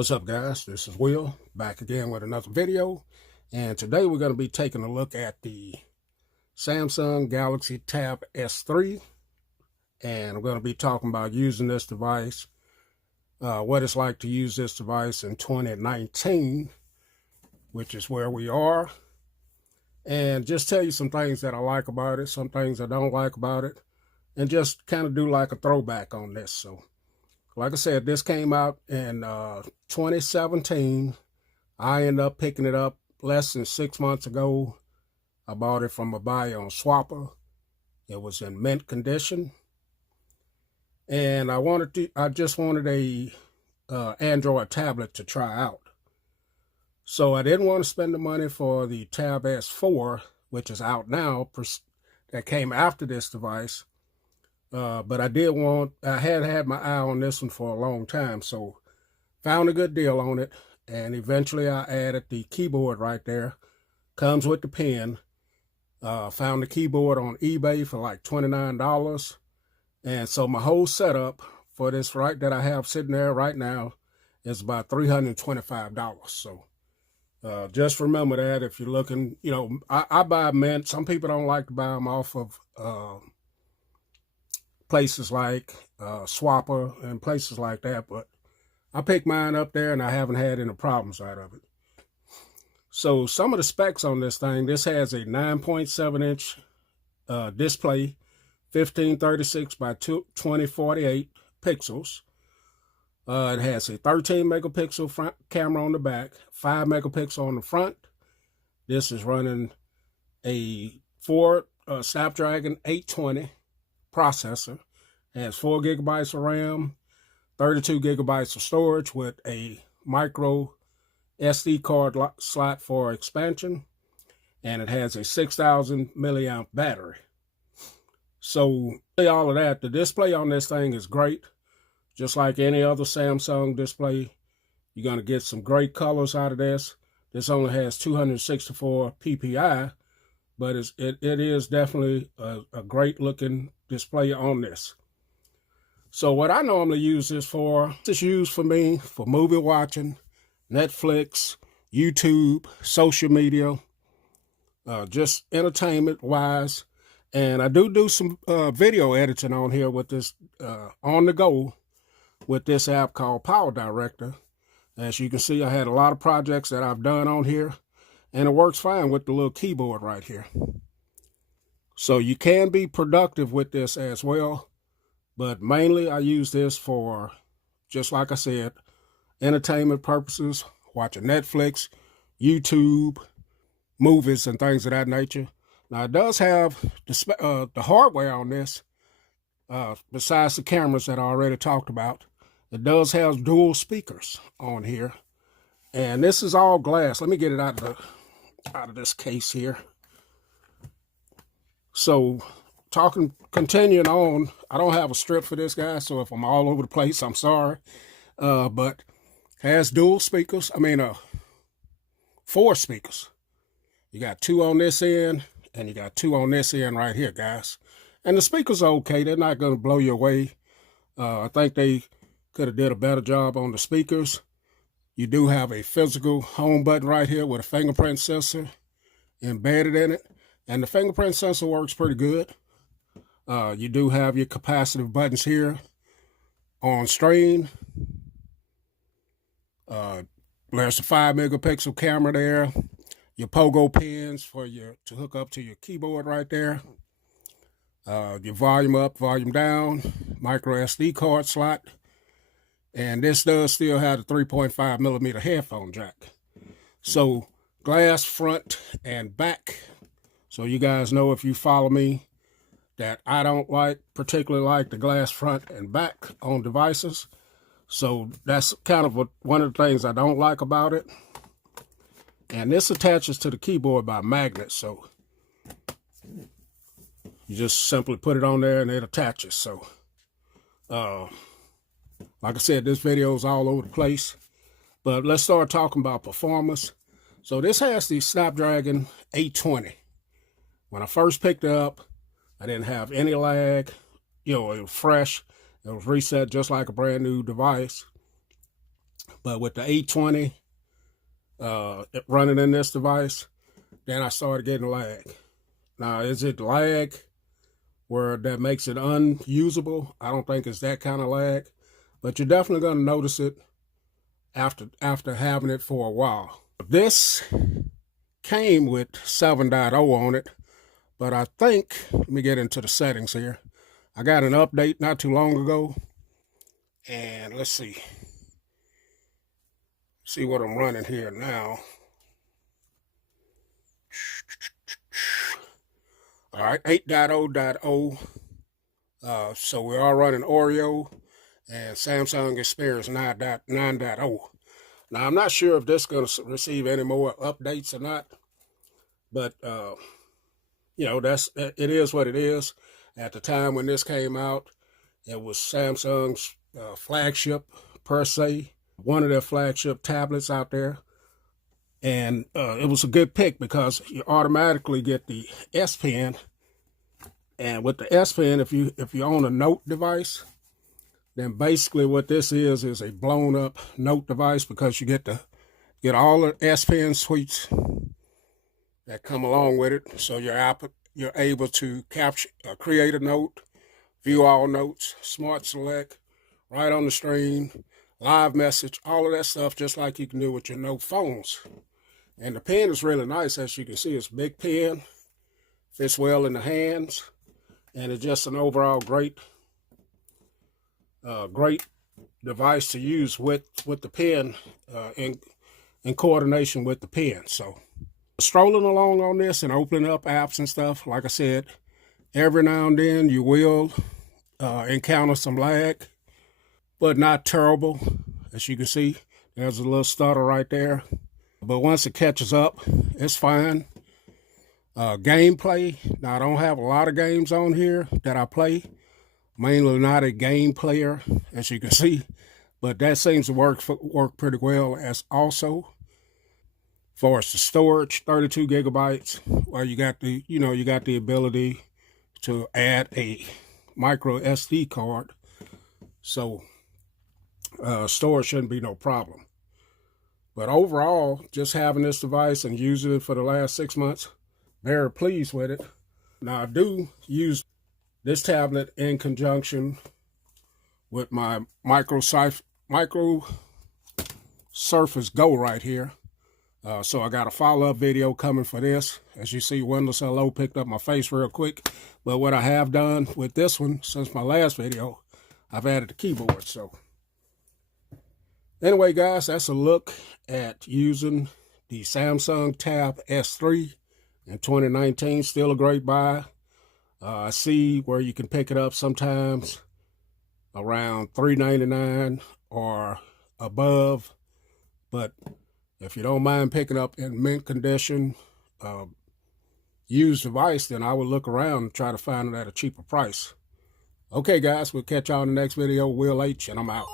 What's up, guys? This is Will, back again with another video. And today we're going to be taking a look at the Samsung Galaxy Tab S3. And I'm going to be talking about using this device, what it's like to use this device in 2019, which is where we are. And just tell you some things that I like about it, some things I don't like about it, and just kind of do like a throwback on this. So, like I said, this came out in 2017. I ended up picking it up less than 6 months ago. I bought it from a buyer on Swapper. It was in mint condition. And I just wanted a Android tablet to try out. So I didn't want to spend the money for the Tab S4, which is out now, that came after this device. But I had my eye on this one for a long time, so found a good deal on it, and eventually I added the keyboard right there. Comes with the pen. Found the keyboard on eBay for like $29, and so my whole setup for this that I have sitting there right now is about $325. So just remember that if you're looking, I buy mint. Some people don't like to buy them off of places like Swapper and places like that, but I picked mine up there and I haven't had any problems out of it. So some of the specs on this thing, this has a 9.7-inch display, 1536 by 2048 pixels. It has a 13 megapixel front camera on the back, 5 megapixel on the front. This is running a Snapdragon 820 processor. It has 4 gigabytes of RAM, 32 gigabytes of storage with a micro SD card slot for expansion, and it has a 6,000 milliamp battery. So all of that, the display on this thing is great. Just like any other Samsung display, you're going to get some great colors out of this. This only has 264 ppi, but it is definitely a great looking display on this. So what I normally use this for, it's used for me for movie watching, Netflix, YouTube, social media, just entertainment wise. And I do some video editing on here with this on the go with this app called Power Director. As you can see, I had a lot of projects that I've done on here, and it works fine with the little keyboard right here. So you can be productive with this as well, but mainly I use this for, just like I said, entertainment purposes, watching Netflix, YouTube, movies, and things of that nature. Now, it does have the hardware on this, besides the cameras that I already talked about. It does have dual speakers on here, and this is all glass. Let me get it out of this case here. So, continuing on, I don't have a strip for this guy, so if I'm all over the place, I'm sorry. But has dual speakers. 4 speakers. You got 2 on this end, and you got 2 on this end right here, guys. And the speakers are okay. They're not going to blow you away. I think they could have did a better job on the speakers. You do have a physical home button right here with a fingerprint sensor embedded in it. And the fingerprint sensor works pretty good. You do have your capacitive buttons here on screen. There's a 5 megapixel camera there. Your pogo pins to hook up to your keyboard right there. Your volume up, volume down, micro SD card slot. And this does still have the 3.5 millimeter headphone jack. So glass front and back. So you guys know, if you follow me, that I don't particularly like the glass front and back on devices. So that's kind of one of the things I don't like about it. And this attaches to the keyboard by magnet, so you just simply put it on there and it attaches. So, like I said, this video is all over the place. But let's start talking about performance. So this has the Snapdragon 820. When I first picked it up, I didn't have any lag. It was fresh. It was reset just like a brand new device. But with the 820 running in this device, then I started getting lag. Now, is it lag where that makes it unusable? I don't think it's that kind of lag, but you're definitely going to notice it after having it for a while. This came with 7.0 on it, but I think, let me get into the settings here. I got an update not too long ago, and let's see what I'm running here now. All right, 8.0.0. So we are running Oreo, and Samsung Experience 9.0. Now, I'm not sure if this is going to receive any more updates or not, but, you know, it is what it is. At the time when this came out, it was Samsung's flagship, per se, one of their flagship tablets out there. And it was a good pick because you automatically get the S Pen. And with the S Pen, if you own a Note device, then basically what this is a blown up Note device, because you get all the S Pen suites that come along with it. So you're able to create a note, view all notes, smart select, right on the screen, live message, all of that stuff, just like you can do with your Note phones. And the pen is really nice. As you can see, it's a big pen, fits well in the hands, and it's just an overall great device to use with the pen in coordination with the pen. So strolling along on this and opening up apps and stuff, like I said, every now and then you will encounter some lag, but not terrible. As you can see, there's a little stutter right there. But once it catches up, it's fine. Gameplay. Now, I don't have a lot of games on here that I play. Mainly not a game player, as you can see. But that seems to work pretty well as also. As far as the storage, 32 gigabytes. Well, you got the ability to add a micro SD card. So storage shouldn't be no problem. But overall, just having this device and using it for the last 6 months, very pleased with it. Now, I do use this tablet in conjunction with my Micro Surface Go right here. So I got a follow-up video coming for this. As you see, Windows Hello picked up my face real quick. But what I have done with this one, since my last video, I've added the keyboard. So anyway, guys, that's a look at using the Samsung Tab S3 in 2019. Still a great buy. I see where you can pick it up sometimes around $3.99 or above. But if you don't mind picking up in mint condition, used device, then I would look around and try to find it at a cheaper price. Okay, guys, we'll catch y'all in the next video. Will H, and I'm out.